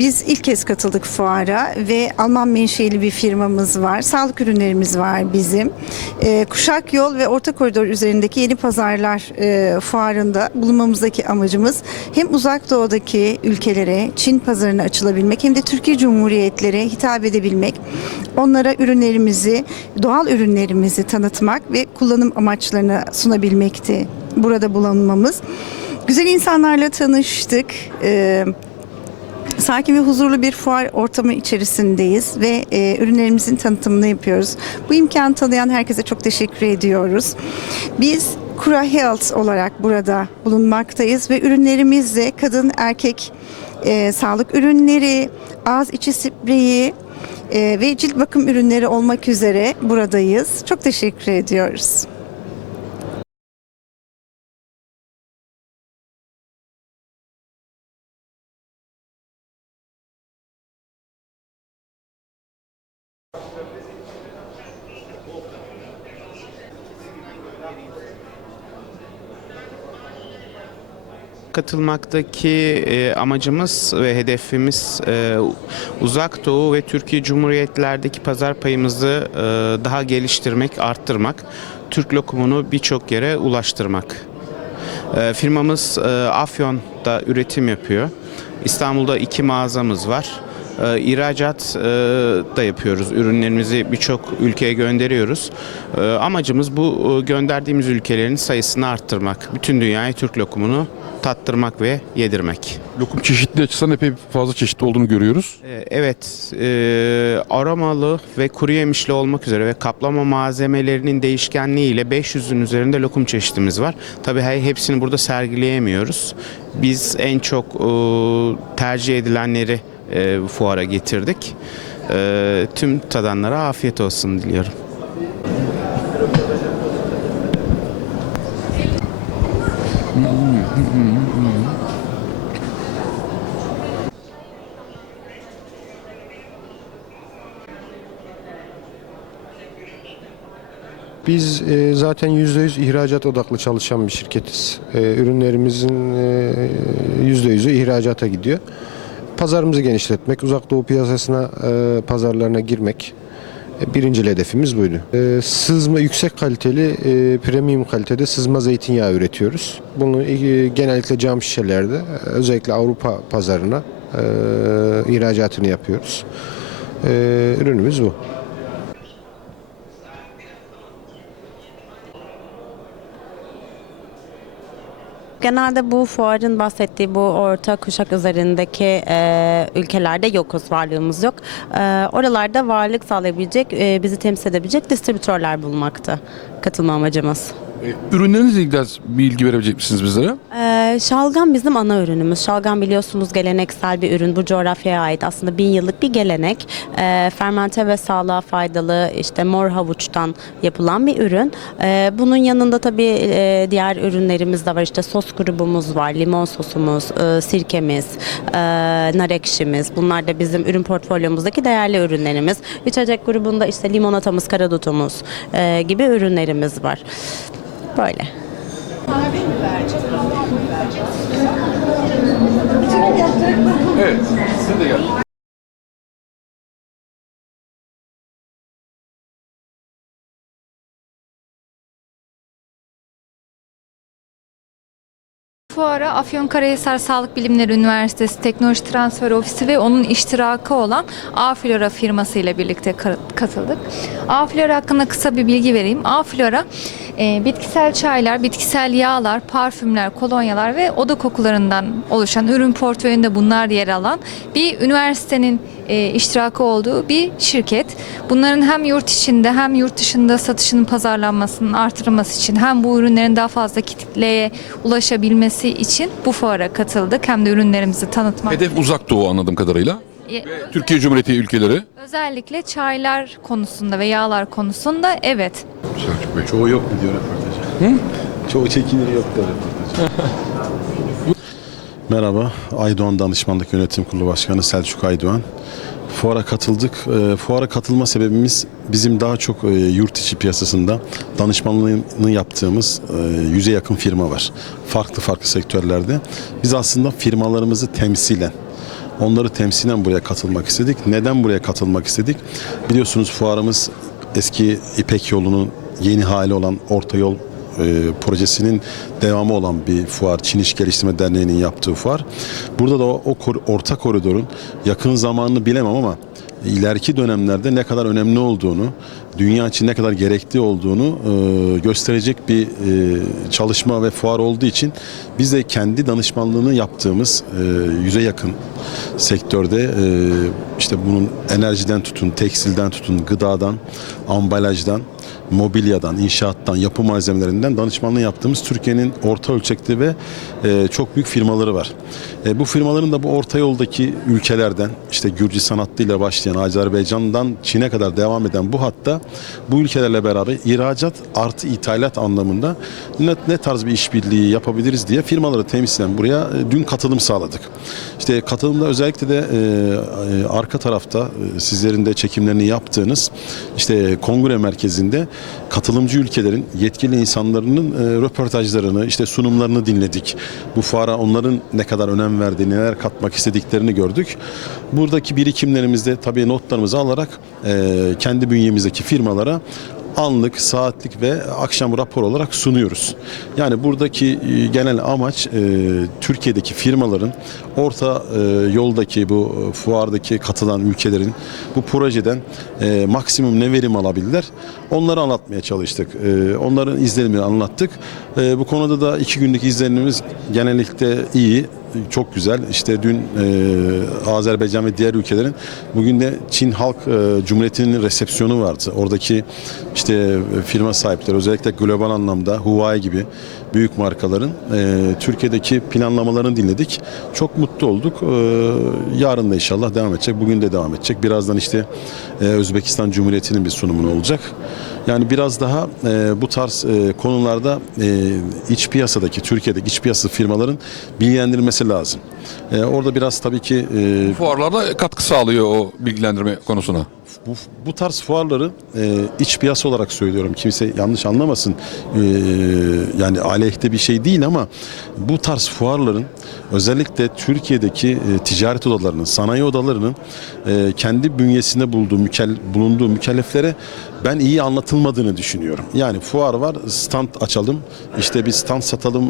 Biz ilk kez katıldık fuara ve Alman menşeli bir firmamız var. Sağlık ürünlerimiz var bizim. Ee, Kuşak Yol ve Orta Koridor üzerindeki yeni pazarlar e, fuarında bulunmamızdaki amacımız hem uzak doğudaki ülkelere, Çin pazarına açılabilmek hem de Türkiye Cumhuriyetlere hitap edebilmek. Onlara ürünlerimizi, doğal ürünlerimizi tanıtmak ve kullanım amaçlarını sunabilmekti burada bulunmamız. Güzel insanlarla tanıştık. Ee, sakin ve huzurlu bir fuar ortamı içerisindeyiz ve e, ürünlerimizin tanıtımını yapıyoruz. Bu imkanı tanıyan herkese çok teşekkür ediyoruz. Biz Kura Health olarak burada bulunmaktayız ve ürünlerimizde kadın erkek e, sağlık ürünleri, ağız içi spreyi e, ve cilt bakım ürünleri olmak üzere buradayız. Çok teşekkür ediyoruz. Katılmaktaki e, amacımız ve hedefimiz e, Uzak Doğu ve Türkiye Cumhuriyetlerdeki pazar payımızı e, daha geliştirmek, arttırmak, Türk lokumunu birçok yere ulaştırmak. E, firmamız e, Afyon'da üretim yapıyor. İstanbul'da iki mağazamız var. E, İhracat e, da yapıyoruz. Ürünlerimizi birçok ülkeye gönderiyoruz. E, amacımız bu e, gönderdiğimiz ülkelerin sayısını arttırmak. Bütün dünyaya Türk lokumunu tattırmak ve yedirmek. Lokum çeşitli açısından epey fazla çeşitli olduğunu görüyoruz. E, Evet, e, aromalı ve kuru yemişli olmak üzere ve kaplama malzemelerinin değişkenliğiyle 500'ün üzerinde lokum çeşitimiz var. Tabii he- hepsini burada sergileyemiyoruz. Biz en çok e, tercih edilenleri e, fuara getirdik. E, Tüm tadanlara afiyet olsun diliyorum. Biz e, zaten %100 ihracat odaklı çalışan bir şirketiz. E, ürünlerimizin e, %100'ü ihracata gidiyor. Pazarımızı genişletmek, uzak doğu piyasasına, e, pazarlarına girmek e, birinci hedefimiz buydu. E, sızma yüksek kaliteli, e, premium kalitede sızma zeytinyağı üretiyoruz. Bunu e, genellikle cam şişelerde, e, özellikle Avrupa pazarına e, ihracatını yapıyoruz. E, ürünümüz bu. Genelde bu fuarın bahsettiği bu orta kuşak üzerindeki e, ülkelerde yokuz, varlığımız yok. E, oralarda varlık sağlayabilecek, e, bizi temsil edebilecek distribütörler bulmakta katılma amacımız. Ürünlerinizle ilgili bilgi verebilecek misiniz bizlere? Ee, şalgam bizim ana ürünümüz. Şalgam biliyorsunuz geleneksel bir ürün. Bu coğrafyaya ait aslında bin yıllık bir gelenek. Ee, fermente ve sağlığa faydalı işte mor havuçtan yapılan bir ürün. Ee, bunun yanında tabii e, diğer ürünlerimiz de var. İşte sos grubumuz var, limon sosumuz, e, sirkemiz, e, nar ekşimiz. Bunlar da bizim ürün portfolyomuzdaki değerli ürünlerimiz. İçecek grubunda işte limonatamız, karadutumuz e, gibi ürünlerimiz var. Böyle. Evet. Siz de gel. Fuara Afyonkarahisar Sağlık Bilimleri Üniversitesi Teknoloji Transfer Ofisi ve onun iştirakı olan Aflora firması ile birlikte ka- katıldık. Aflora hakkında kısa bir bilgi vereyim. Aflora e, bitkisel çaylar, bitkisel yağlar, parfümler, kolonyalar ve oda kokularından oluşan ürün portföyünde bunlar yer alan bir üniversitenin e, iştirakı olduğu bir şirket. Bunların hem yurt içinde hem yurt dışında satışının pazarlanmasının artırılması için hem bu ürünlerin daha fazla kitleye ulaşabilmesi için bu fuara katıldık. Hem de ürünlerimizi tanıtmak. Hedef uzak doğu anladığım kadarıyla. E, Türkiye Cumhuriyeti ülkeleri. Özellikle çaylar konusunda ve yağlar konusunda evet. Selçuk Bey. Çoğu yok mu diyor röportajı? Çoğu çekinir yok da röportajı. Merhaba, Aydoğan Danışmanlık Yönetim Kurulu Başkanı Selçuk Aydoğan. Fuara katıldık. E, Fuara katılma sebebimiz bizim daha çok e, yurt içi piyasasında danışmanlığını yaptığımız e, yüze yakın firma var. Farklı farklı sektörlerde. Biz aslında firmalarımızı temsilen Onları temsilen buraya katılmak istedik. Neden buraya katılmak istedik? Biliyorsunuz fuarımız eski İpek yolunun yeni hali olan Orta Yol projesinin devamı olan bir fuar. Çin İş Geliştirme Derneği'nin yaptığı fuar. Burada da o, o orta koridorun yakın zamanını bilemem ama ileriki dönemlerde ne kadar önemli olduğunu, dünya için ne kadar gerekli olduğunu e, gösterecek bir e, çalışma ve fuar olduğu için biz de kendi danışmanlığını yaptığımız e, yüze yakın sektörde işte bunun enerjiden tutun, tekstilden tutun, gıdadan, ambalajdan, mobilyadan, inşaattan, yapı malzemelerinden danışmanlığı yaptığımız Türkiye'nin orta ölçekli ve çok büyük firmaları var. Bu firmaların da bu orta yoldaki ülkelerden işte Gürcistan hattıyla başlayan Azerbaycan'dan Çin'e kadar devam eden bu hatta bu ülkelerle beraber ihracat artı ithalat anlamında ne, ne tarz bir işbirliği yapabiliriz diye firmaları temsilen buraya e, dün katılım sağladık. İşte katılımda özellikle de e, e, arka tarafta e, sizlerin de çekimlerini yaptığınız işte kongre merkezinde katılımcı ülkelerin yetkili insanların e, röportajlarını, işte sunumlarını dinledik. Bu fuara onların ne kadar önem verdiğini, neler katmak istediklerini gördük. Buradaki birikimlerimizde tabii notlarımızı alarak e, kendi bünyemizdeki firmalara anlık, saatlik ve akşam rapor olarak sunuyoruz. Yani buradaki e, genel amaç e, Türkiye'deki firmaların orta e, yoldaki bu fuardaki katılan ülkelerin bu projeden maksimum ne verim alabilirler onları anlatmaya çalıştık. E, onların izlenimini anlattık. E, bu konuda da iki günlük izlenimimiz genellikle iyi çok güzel. İşte dün e, Azerbaycan ve diğer ülkelerin bugün de Çin Halk e, Cumhuriyeti'nin resepsiyonu vardı. Oradaki işte firma sahipleri özellikle global anlamda Huawei gibi büyük markaların e, Türkiye'deki planlamalarını dinledik. Çok mutlu olduk. Yarın da inşallah devam edecek. Bugün de devam edecek. Birazdan işte Özbekistan Cumhuriyeti'nin bir sunumu olacak. Yani biraz daha e, bu tarz e, konularda e, iç piyasadaki, Türkiye'deki iç piyasa firmaların bilgilendirilmesi lazım. E, orada biraz tabii ki e, Fuarlarda katkı sağlıyor o bilgilendirme konusuna. bu, bu tarz fuarları e, iç piyasa olarak söylüyorum. Kimse yanlış anlamasın. E, yani aleyhte bir şey değil ama bu tarz fuarların özellikle Türkiye'deki e, ticaret odalarının, sanayi odalarının e, kendi bünyesinde bulduğu mükel, bulunduğu mükelleflere ben iyi anlatılmadığını düşünüyorum. Yani fuar var, stand açalım, işte bir stand satalım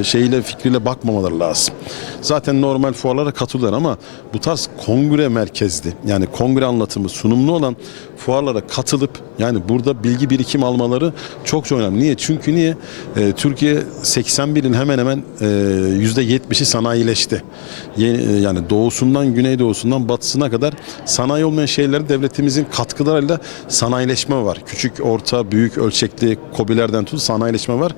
e, şeyiyle fikriyle bakmamaları lazım. Zaten normal fuarlara katılıyorlar ama bu tarz kongre merkezli yani kongre anlatımı sunumlu olan fuarlara katılıp yani burada bilgi birikim almaları çok çok önemli. Niye? Çünkü niye? E, Türkiye 81'in hemen hemen e, %70'i sanayileşti. Yeni, e, yani doğusundan güneydoğusundan batısına kadar sanayi olmayan şeyleri devletimizin katkılarıyla sanayileşme var. Küçük, orta, büyük ölçekli kobilerden tut sanayileşme var.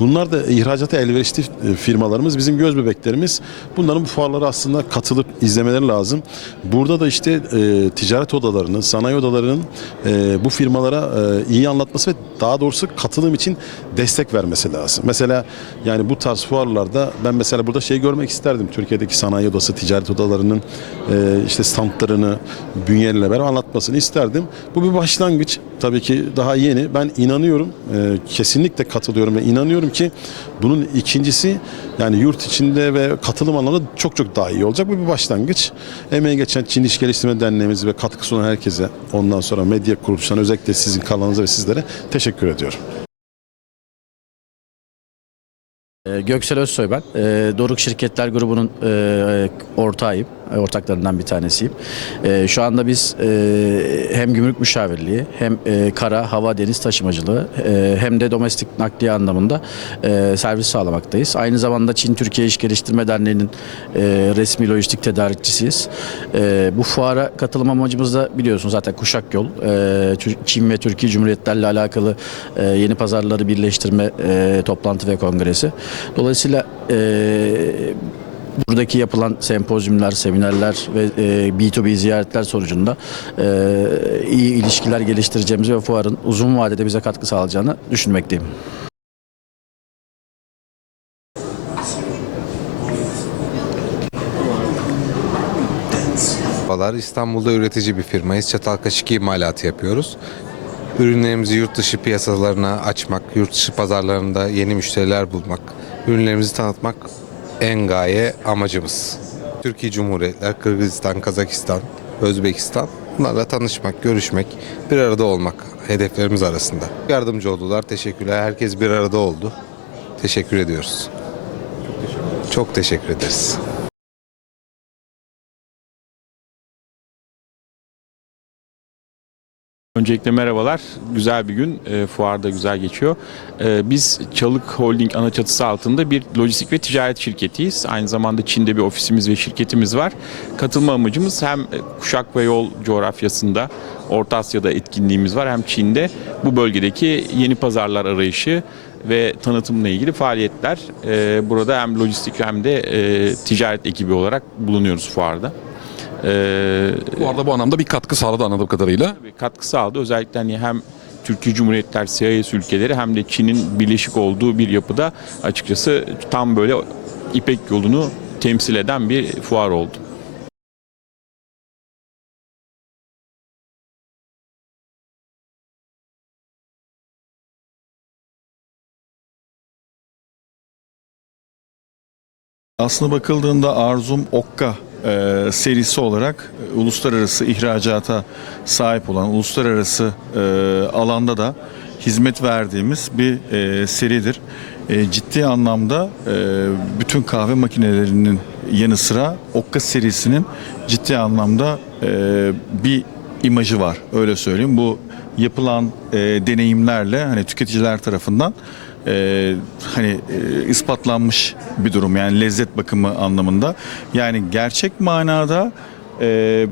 Bunlar da ihracata elverişli e, firmalarımız, bizim göz bebeklerimiz. Bunların bu fuarlara aslında katılıp izlemeleri lazım. Burada da işte e, ticaret odalarının, sanayi odalarının e, bu firmalara e, iyi anlatması ve daha doğrusu katılım için destek vermesi lazım. Mesela yani bu tarz fuarlarda ben mesela burada şey görmek isterdim. Türkiye'deki sanayi odası, ticaret odalarının e, işte standlarını bünyeyle beraber anlatmasını isterdim. Bu bir başlangıç. Tabii ki daha yeni. Ben inanıyorum, e, kesinlikle katılıyorum ve inanıyorum ki bunun ikincisi yani yurt içinde ve katılım anlamında çok çok daha iyi olacak. Bu bir başlangıç. Emeği geçen Çin İş Geliştirme Derneğimiz ve katkı sunan herkese ondan sonra medya kuruluşlarına özellikle sizin kanalınıza ve sizlere teşekkür ediyorum. Ee, Göksel Özsoy ben. Ee, Doruk Şirketler Grubu'nun e, ortağıyım. Ortaklarından bir tanesiyim. E, Şu anda biz e, hem gümrük müşavirliği hem e, kara, hava, deniz taşımacılığı e, hem de domestik nakliye anlamında servis sağlamaktayız. Aynı zamanda Çin-Türkiye İş Geliştirme Derneği'nin e, resmi lojistik tedarikçisiyiz. Bu fuara katılım amacımız da biliyorsunuz zaten kuşak yol. Çin ve Türkiye Cumhuriyetlerle alakalı yeni pazarları birleştirme toplantı ve kongresi. Dolayısıyla e, buradaki yapılan sempozyumlar, seminerler ve e, B2B ziyaretler sonucunda e, iyi ilişkiler geliştireceğimizi ve fuarın uzun vadede bize katkı sağlayacağını düşünmekteyim. Merhabalar. İstanbul'da üretici bir firmayız. Çatal kaşık imalatı yapıyoruz. Ürünlerimizi yurt dışı piyasalarına açmak, yurt dışı pazarlarında yeni müşteriler bulmak, ürünlerimizi tanıtmak en gaye amacımız. Türkiye Cumhuriyetler, Kırgızistan, Kazakistan, Özbekistan bunlarla tanışmak, görüşmek, bir arada olmak hedeflerimiz arasında. Yardımcı oldular. Teşekkürler. Herkes bir arada oldu. Teşekkür ediyoruz. Çok teşekkür ederiz. Öncelikle merhabalar. Güzel bir gün. E, fuar da güzel geçiyor. E, biz Çalık Holding ana çatısı altında bir lojistik ve ticaret şirketiyiz. Aynı zamanda Çin'de bir ofisimiz ve şirketimiz var. Katılma amacımız hem e, kuşak ve yol coğrafyasında Orta Asya'da etkinliğimiz var hem Çin'de bu bölgedeki yeni pazarlar arayışı ve tanıtımla ilgili faaliyetler. E, burada hem lojistik hem de e, ticaret ekibi olarak bulunuyoruz fuarda. E, Bu arada bu anlamda bir katkı sağladı anladığım kadarıyla. bir katkı sağladı. Özellikle hani hem Türkiye Cumhuriyetler CIS ülkeleri hem de Çin'in birleşik olduğu bir yapıda açıkçası tam böyle İpek yolunu temsil eden bir fuar oldu. Aslında bakıldığında Arzum Okka e, serisi olarak e, uluslararası ihracata sahip olan uluslararası e, alanda da hizmet verdiğimiz bir e, seridir. E, ciddi anlamda e, bütün kahve makinelerinin yanı sıra Okka serisinin ciddi anlamda e, bir imajı var öyle söyleyeyim. Bu yapılan e, deneyimlerle hani tüketiciler tarafından e, hani e, ispatlanmış bir durum yani lezzet bakımı anlamında. Yani gerçek manada e,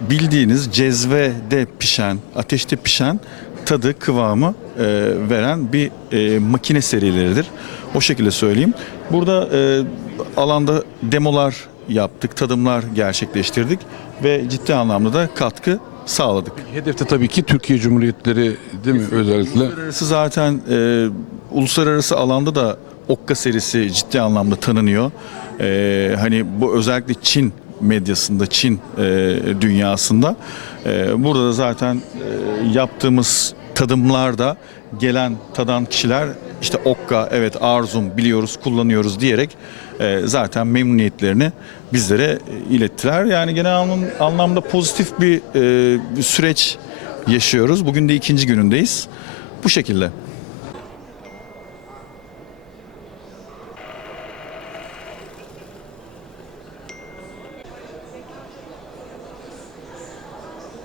bildiğiniz cezvede pişen, ateşte pişen tadı, kıvamı e, veren bir e, makine serileridir. O şekilde söyleyeyim. Burada e, alanda demolar yaptık, tadımlar gerçekleştirdik ve ciddi anlamda da katkı sağladık. Hedefte tabii ki Türkiye Cumhuriyetleri değil mi özellikle? Uluslararası zaten e, uluslararası alanda da Okka serisi ciddi anlamda tanınıyor. E, hani bu özellikle Çin medyasında, Çin e, dünyasında. E, burada da zaten e, yaptığımız tadımlarda gelen tadan kişiler işte Okka evet Arzum biliyoruz kullanıyoruz diyerek zaten memnuniyetlerini bizlere e, ilettiler. Yani genel anlam- anlamda pozitif e, bir süreç yaşıyoruz. Bugün de ikinci günündeyiz. Bu şekilde.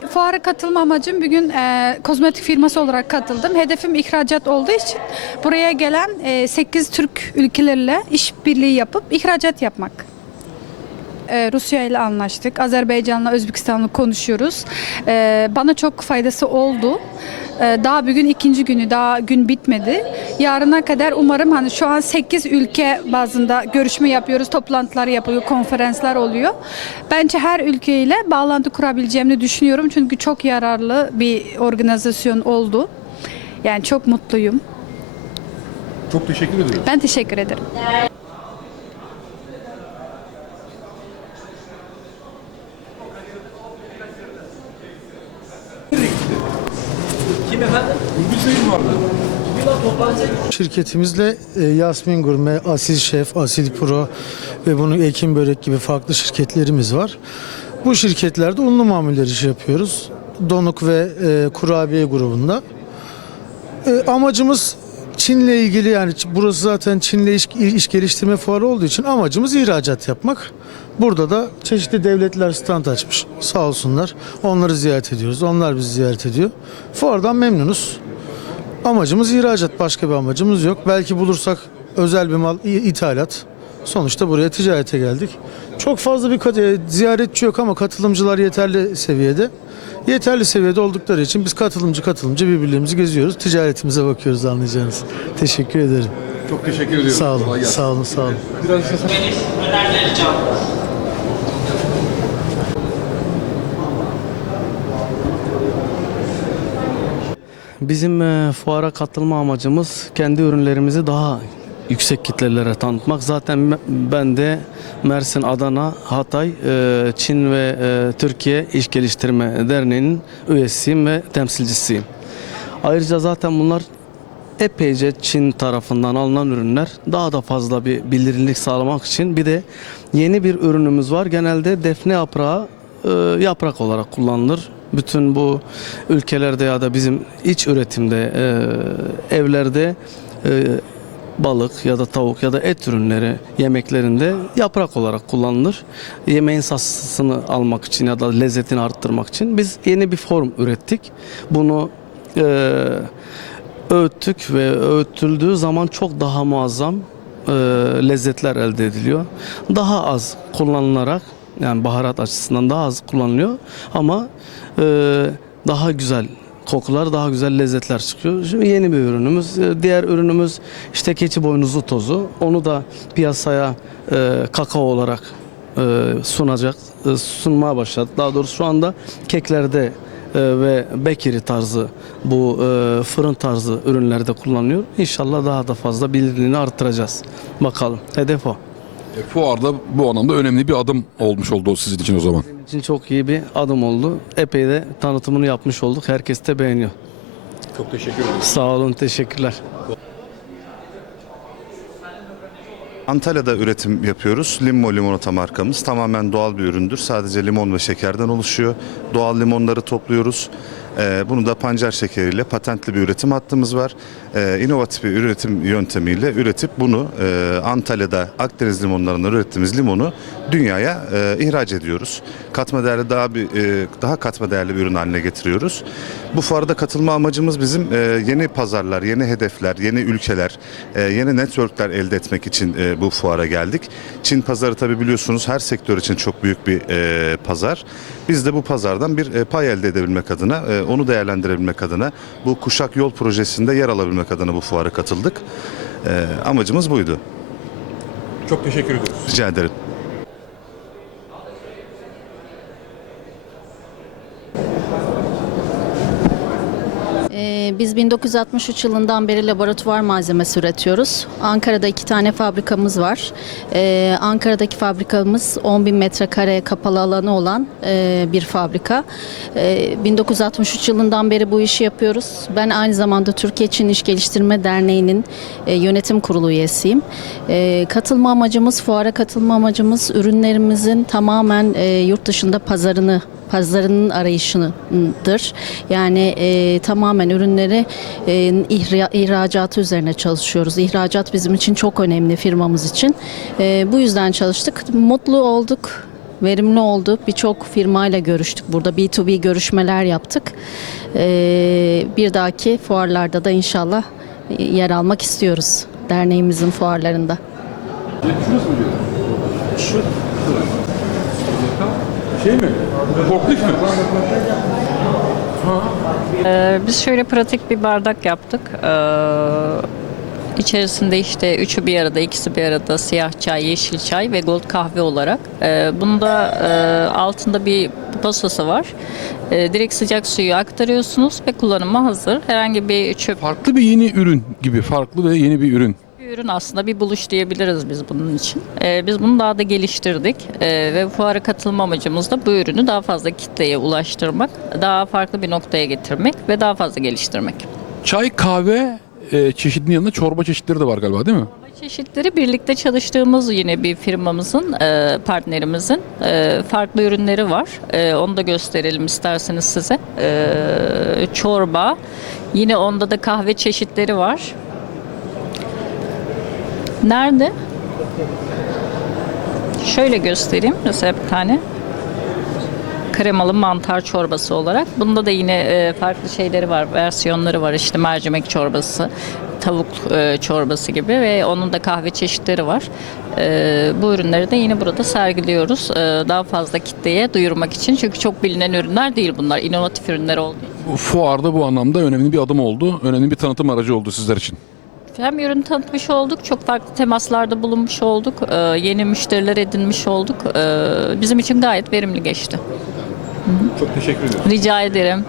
Fuara katılma amacım bugün e, kozmetik firması olarak katıldım. Hedefim ihracat olduğu için buraya gelen e, 8 Türk ülkeleriyle işbirliği yapıp ihracat yapmak. E, Rusya ile anlaştık. Azerbaycan'la, Özbekistan'la konuşuyoruz. E, bana çok faydası oldu. E, daha bugün ikinci günü, daha gün bitmedi. Yarına kadar umarım hani şu an 8 ülke bazında görüşme yapıyoruz, toplantılar yapılıyor, konferanslar oluyor. Bence her ülkeyle bağlantı kurabileceğimi düşünüyorum. Çünkü çok yararlı bir organizasyon oldu. Yani çok mutluyum. Çok teşekkür ederim. Ben teşekkür ederim. Şirketimizle e, Yasmin Gurme, Asil Şef, Asil Pro ve bunun Ekim Börek gibi farklı şirketlerimiz var. Bu şirketlerde unlu mamuller işi yapıyoruz. Donuk ve e, kurabiye grubunda. E, amacımız Çin'le ilgili yani burası zaten Çin'le iş, iş geliştirme fuarı olduğu için amacımız ihracat yapmak. Burada da çeşitli devletler stand açmış. Sağ olsunlar. Onları ziyaret ediyoruz. Onlar bizi ziyaret ediyor. Fuardan memnunuz. Amacımız ihracat, başka bir amacımız yok. Belki bulursak özel bir mal ithalat. Sonuçta buraya ticarete geldik. Çok fazla bir kat- e, ziyaretçi yok ama katılımcılar yeterli seviyede. Yeterli seviyede oldukları için biz katılımcı katılımcı birbirlerimizi geziyoruz. Ticaretimize bakıyoruz anlayacağınız. Teşekkür ederim. Çok teşekkür ediyorum. Sağ olun, sağ olun, sağ olun. Biraz Bizim e, fuara katılma amacımız kendi ürünlerimizi daha yüksek kitlelere tanıtmak. Zaten ben de Mersin, Adana, Hatay, e, Çin ve e, Türkiye İş Geliştirme Derneği'nin üyesiyim ve temsilcisiyim. Ayrıca zaten bunlar epeyce Çin tarafından alınan ürünler daha da fazla bir bilinirlik sağlamak için bir de yeni bir ürünümüz var. Genelde defne yaprağı yaprak olarak kullanılır. Bütün bu ülkelerde ya da bizim iç üretimde e, evlerde e, balık ya da tavuk ya da et ürünleri yemeklerinde yaprak olarak kullanılır. Yemeğin sasını almak için ya da lezzetini arttırmak için biz yeni bir form ürettik. Bunu e, öğüttük ve öğütüldüğü zaman çok daha muazzam e, lezzetler elde ediliyor. Daha az kullanılarak yani baharat açısından daha az kullanılıyor ama e, daha güzel kokular, daha güzel lezzetler çıkıyor. Şimdi yeni bir ürünümüz. E, Diğer ürünümüz işte keçi boynuzlu tozu. Onu da piyasaya e, kakao olarak e, sunacak, e, sunmaya başladık. Daha doğrusu şu anda keklerde e, ve bekiri tarzı bu e, fırın tarzı ürünlerde kullanılıyor. İnşallah daha da fazla bilinirliğini arttıracağız. Bakalım. Hedef o. E, fuarda bu anlamda önemli bir adım olmuş oldu o sizin için o zaman. Bizim için çok iyi bir adım oldu. Epey de tanıtımını yapmış olduk. Herkes de beğeniyor. Çok teşekkür ederim. Sağ olun, teşekkürler. Antalya'da üretim yapıyoruz. Limmo limonata markamız. Tamamen doğal bir üründür. Sadece limon ve şekerden oluşuyor. Doğal limonları topluyoruz. Ee, bunu da pancar şekeriyle patentli bir üretim hattımız var. Ee, inovatif bir üretim yöntemiyle üretip bunu e, Antalya'da Akdeniz limonlarından ürettiğimiz limonu dünyaya e, ihraç ediyoruz. Katma değerli daha bir e, daha katma değerli bir ürün haline getiriyoruz. Bu fuarda katılma amacımız bizim yeni pazarlar, yeni hedefler, yeni ülkeler, yeni networkler elde etmek için bu fuara geldik. Çin pazarı tabi biliyorsunuz her sektör için çok büyük bir pazar. Biz de bu pazardan bir pay elde edebilmek adına, onu değerlendirebilmek adına bu Kuşak Yol projesinde yer alabilmek adına bu fuara katıldık. E, amacımız buydu. Çok teşekkür ediyoruz. Rica ederim. Ee, Biz 1963 yılından beri laboratuvar malzemesi üretiyoruz. Ankara'da iki tane fabrikamız var. Ee, Ankara'daki fabrikamız 10 bin metrekare kapalı alanı olan e, bir fabrika. Ee, 1963 yılından beri bu işi yapıyoruz. Ben aynı zamanda Türkiye Çin İş Geliştirme Derneği'nin e, yönetim kurulu üyesiyim. Ee, Katılma amacımız, fuara katılma amacımız ürünlerimizin tamamen e, yurt dışında pazarını pazarının arayışıdır. Yani e, tamamen ürünleri e, ihra- ihracatı üzerine çalışıyoruz. İhracat bizim için çok önemli firmamız için. E, bu yüzden çalıştık. Mutlu olduk. Verimli oldu. Birçok firmayla görüştük. Burada B2B görüşmeler yaptık. E, bir dahaki fuarlarda da inşallah e, yer almak istiyoruz. Derneğimizin fuarlarında. Şey mi? Forklift mi? Ee, biz şöyle pratik bir bardak yaptık. Ee, içerisinde işte üçü bir arada, ikisi bir arada siyah çay, yeşil çay ve gold kahve olarak. Ee, bunda e, altında bir posası var. Ee, direkt sıcak suyu aktarıyorsunuz ve kullanıma hazır. Herhangi bir çöp Farklı bir yeni ürün gibi. Farklı ve yeni bir ürün. Bir ürün aslında bir buluş diyebiliriz biz bunun için. Ee, biz bunu daha da geliştirdik Ee, ve fuara katılma amacımız da bu ürünü daha fazla kitleye ulaştırmak, daha farklı bir noktaya getirmek ve daha fazla geliştirmek. Çay, kahve e, çeşidinin yanında çorba çeşitleri de var galiba değil mi? Çeşitleri birlikte çalıştığımız yine bir firmamızın, e, partnerimizin e, farklı ürünleri var. E, Onu da gösterelim isterseniz size. E, Çorba, yine onda da kahve çeşitleri var. Nerede? Şöyle göstereyim mesela bir tane. Kremalı mantar çorbası olarak. Bunda da yine e, farklı şeyleri var, versiyonları var. İşte mercimek çorbası, tavuk e, çorbası gibi ve onun da kahve çeşitleri var. E, bu ürünleri de yine burada sergiliyoruz. Daha fazla kitleye duyurmak için. Çünkü çok bilinen ürünler değil bunlar. İnovatif ürünler. Bu fuarda bu anlamda önemli bir adım oldu. Önemli bir tanıtım aracı oldu sizler için. Hem ürün tanıtmış olduk, çok farklı temaslarda bulunmuş olduk, e, yeni müşteriler edinmiş olduk. E, bizim için gayet verimli geçti. Çok teşekkür ederim. Rica ederim.